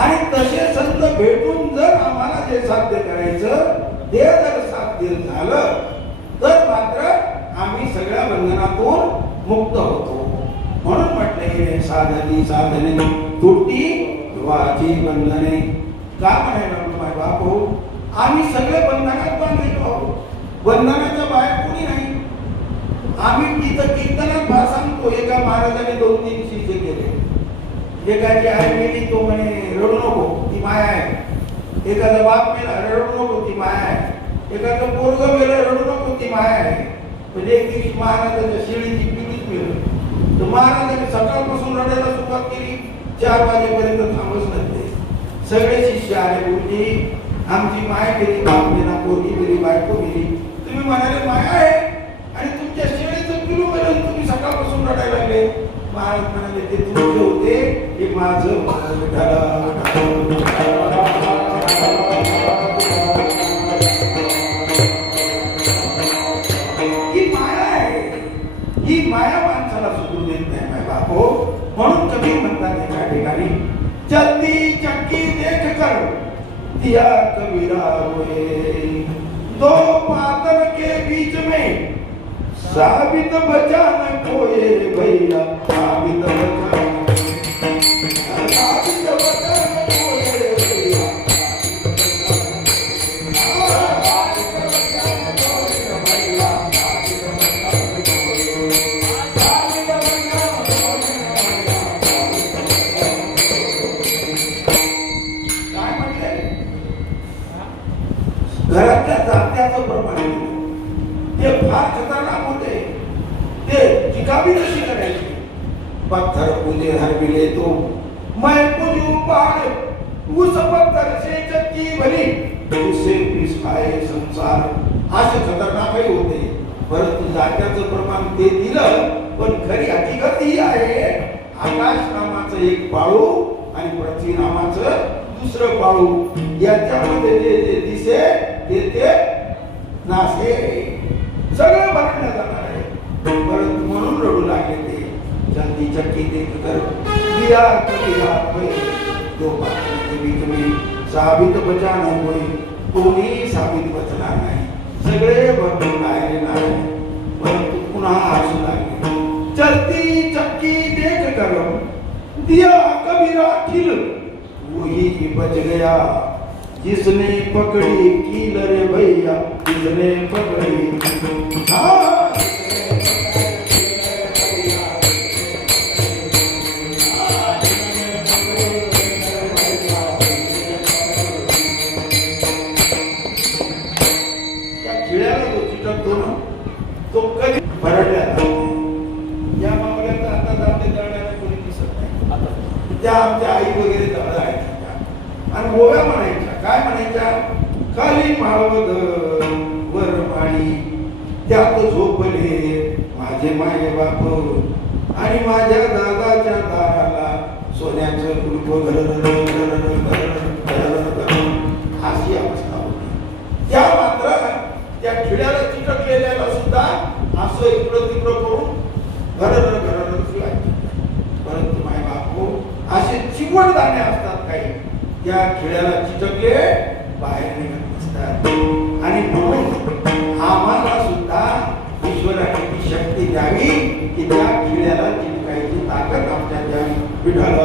आणि तसे संत भेटून जर आम्हाला जे साध्य करायचं ते जर साध्य झालं तर मात्र आम्ही सगळ्या बंधनातून मुक्त होतो. म्हणून म्हटले साधनी साधने तुटी वाची बंधने. का म्हणायला माय बाप हो, आम्ही सगळे बंधनात बांधलेलो आहोत, बंधनाच्या बाहेर कोणी नाही. आम्ही तिथं कीर्तनात भाग सांगतो. एका महाराजाने 2-3 शिष्य केले. एकाची आई गेली तो म्हणे रडू नको ती माया आहे. एकाचा बाप मेला रडू नको ती माया आहे. एकाचं पोरग गेलं रडू नको ती माया आहे. म्हणजे एक दिवशी महाराजाच्या शेळीची पिढीच मिळाली तर महाराजांनी सकाळपासून रडायला सुरुवात केली. 4 वाजेपर्यंत थांबच नसते. सगळे शिष्य आले. बोलली आमची माय गेली, बाप गेला, पोरगी गेली, बायको गेली. तुम्ही म्हणाले माया आहे आणि तुमच्या शेळीचं पिलू गेलं तुम्ही सकाळपासून रडायला लागले. महाराज म्हणाले ते तुमचे होते, हे माझं ही माया आहे. ही माया माणसाला सुटू देत नाही माय बाप हो. म्हणून कधी म्हणतात एका ठिकाणी चलती चक्की देख कर दिया कबीरा हुए, दो पातन के बीच में साबित बचा न कोई रे भैया, साबित बचा घरातल्या जात्याचं प्रमाण ते फार खतरनाक होते. ते चिकावी कशी करायची. पत्थर पूजे हरविले तो मैं पूजू पहाड़ उस पत्थर से चक्की भली उसे पिसाए संसार. असे खतरनाकही होते. परंतु जात्याचं प्रमाण ते दिलं. पण खरी हकीकत ही आहे आकाश नामाचं एक पाळू आणि पृथ्वी नामाचं दुसरं पाळू. याच्यामध्ये जे दिसे ते नासे सगळं बघण्यात जाणार आहे. परंतु म्हणून रडू लागले ते चलती चक्की देख कर दिया कबीरा हुए, दो पातन के बीच में साबित बचा न कोई. कोणी साबित बचणार नाही. सगळे बरोबर राहिले नाही. परंतु पुन्हा हसू लागले. चलती चक्की देख कर दिया कबीरा खिल, वही बच गया जिसने पकड़ी कील रे भैया, जिसने पकड़ी त्या खिळ्याला जो चिकटतो ना तो कधी भरडल्या या मामल्यात आता जाते जळण्याला कोणी दिसत नाही. त्या आमच्या आई वगैरे जळायच्या आणि गोव्या म्हणायच्या. काय म्हणायच्या? खाली माळवद वर माळी त्यात झोपले माझे माय बाप आणि माझ्या दादाच्या दाराला सोन्याचं कुलप अशी अवस्था होती. त्या मात्र त्या खिड्याला चिकटलेल्याला सुद्धा असं इकडं तिकडं करून घरर फिरायचं. परंतु माय बाप असे चिवडदाणे असतात काही त्या खिळ्याला चिटकले बाहेर निघत नसतात. आणि म्हणून आम्हाला सुद्धा ईश्वराने ती शक्ती द्यावी की त्या खिळ्याला चिटकायची ताकद आमच्या द्यावी. विठ्ठल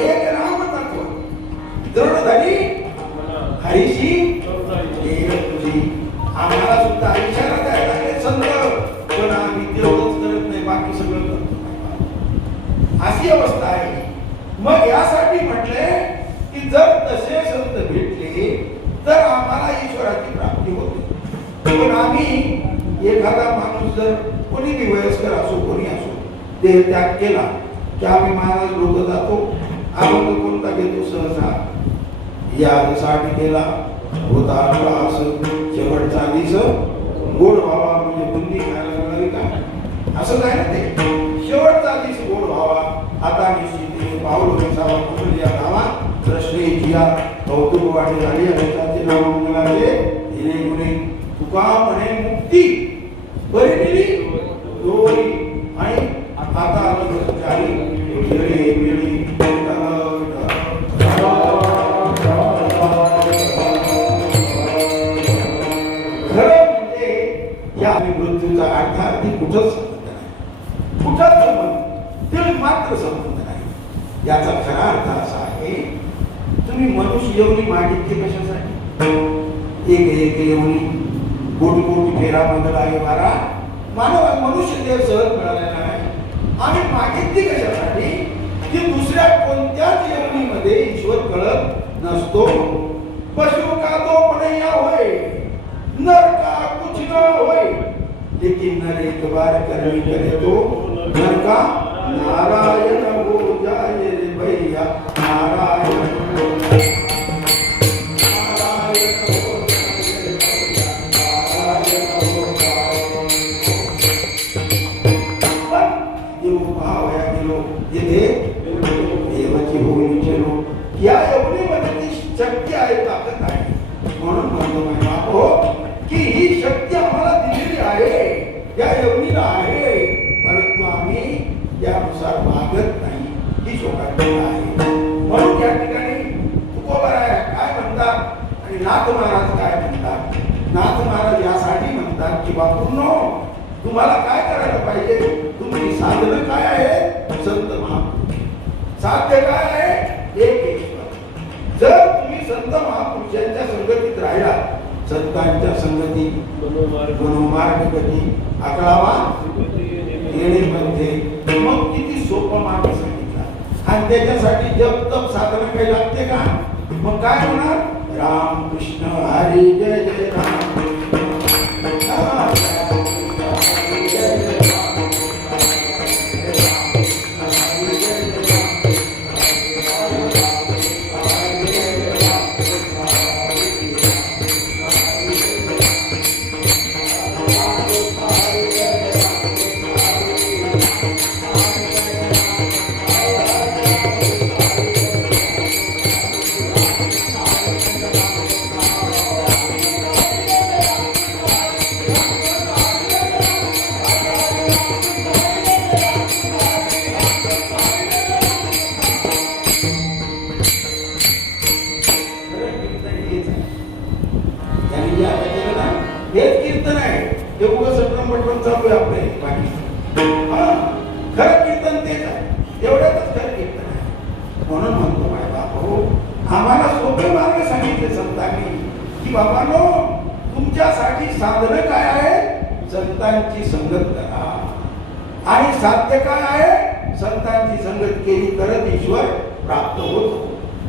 एक राम तत्व दृढ झाली हरीशी तुझी. आम्हाला सुद्धा इशारा द्यायला लागले संत. पण आम्ही तेवढंच करत नाही, बाकी सगळं करतो. अशी अवस्था आहे. मग यासाठी म्हटले की जर तसे संत भेटले तर आम्हाला ईश्वराची प्राप्ती होते. पण आम्ही एखादा माणूस जर कोणी बी वयस्कर असो कोणी असो देह त्याग केला की आम्ही महाराज लोक जातो. आनंद कोणता घेतो? सहसा यासाठी केला होता असं शेवटचा दिस गोड व्हावा म्हणजे बुंदी खायला लागली का असं काय ना ते. शेवटचा दिस गोड व्हावा. आता निश्चित पाऊल वेचावा कुठे या गावा प्रश्ने जिया कौतुक वाढे झाली हरिताचे नाव मंगलाचे दिले गुणे तुका म्हणे मुक्ती बरी दिली दोरी आणि आता आलं चारी वेळी वेळी या मृत्यूचा अर्थार्थी कुठंच संबंध नाही, कुठंच संबंध ते मात्र संबंध नाही. याचा खरा अर्थ असा आहे, तुम्ही मनुष्य येऊनी मागितली कशासाठी? एक येऊनी कोटी कोटी फेरा मंगल आहे वारा मानव मनुष्य देव सहज मिळालेला नाही. आम्ही मागितली कशासाठी की दुसऱ्या कोणत्याच येवणीमध्ये ईश्वर कळत नसतो. पशु का तो पणैया होय, नर का कुछ न होय, लेकिन नर एक बार कर्मी करे तो नर का नारायण हो जाए रे भैया, नारायण देवाची होळी केलो या एवढीमध्ये ती शक्ती आहे, ताकद आहे. म्हणून म्हणतो बापो की ही शक्ती आम्हाला दिलेली आहे, या एवढीला आहे, परंतु आम्ही त्यानुसार मागत नाही. ही शोकांती आहे. म्हणून या ठिकाणी तुकोबार काय म्हणतात आणि नाथ महाराज काय म्हणतात? नाथ महाराज यासाठी म्हणतात की बापूंनो, तुम्हाला काय करायला पाहिजे? तुमची साधनं काय आहे? संत महापुरुष. साध्य काय आहे? एक ईश्वर. जर तुम्ही संत महापुरुषांच्या संगतीत राहिला, संतांच्या संगतीत मनोमार्ग गती आकळावा येणे मध्ये, मग किती सोपं मार्ग सांगितला. आणि त्याच्यासाठी जप तप साधन काही लागते का? मग काय होणार? राम कृष्ण हरी जय जय राम. हेच कीर्तन आहे. ते उगाच सटरमटरम चालू आहे आपले बाकी. खरं कीर्तन तेच आहे, एवढ्यातच खरं कीर्तन आहे. म्हणून म्हणतो माझ्या बापू, आम्हाला सोपे मार्ग सांगितले संतांनी की बाबांनो, तुमच्यासाठी साधन काय आहे? संतांची संगत करा. आणि साध्य काय आहे? संतांची संगत केली तरच ईश्वर प्राप्त होतो.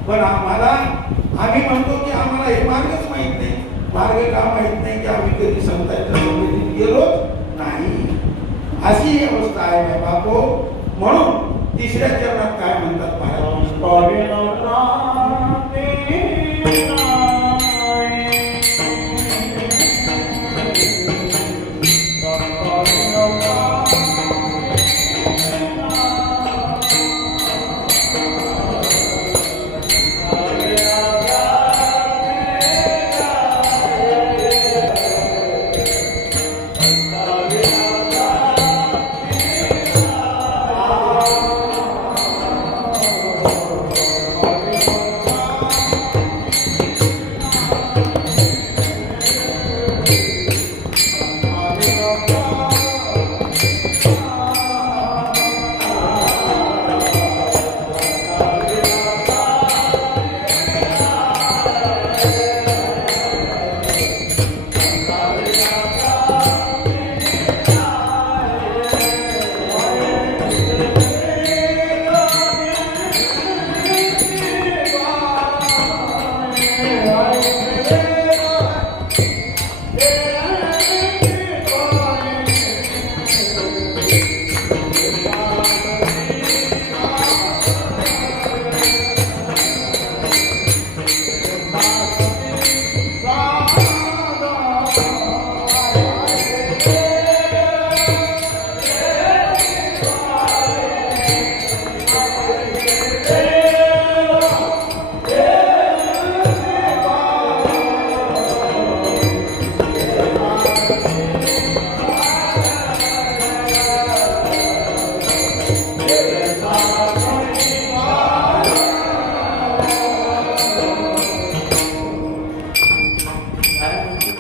पण आम्ही म्हणतो की आम्हाला हे मार्गच माहित नाही. मार्ग का माहित नाही की आम्ही कधी संतांच्या संगतीत गेलोच नाही. अशी ही अवस्था आहे बापू. म्हणून तिसऱ्या चरणात काय म्हणतात महाराज?